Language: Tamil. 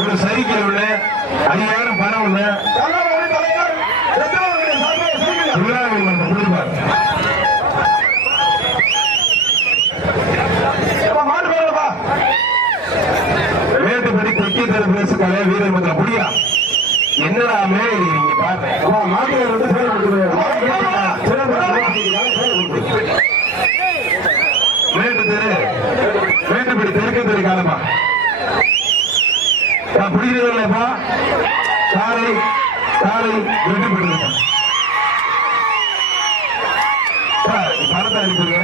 ஒரு சைக்கிள் உள்ள 5000 பணம் உள்ள வேட்டுப்படி கொக்கி தர பேசுக்கால வீரர் மந்திரம் முடியா என்னடா மேலே நீங்க பாருங்க வேட்டுப்படி தெற்கு தெரு காலமா புரிகிறதா காலை காலை வெட்டுப்பட்டு பணத்தை அனுப்புங்க.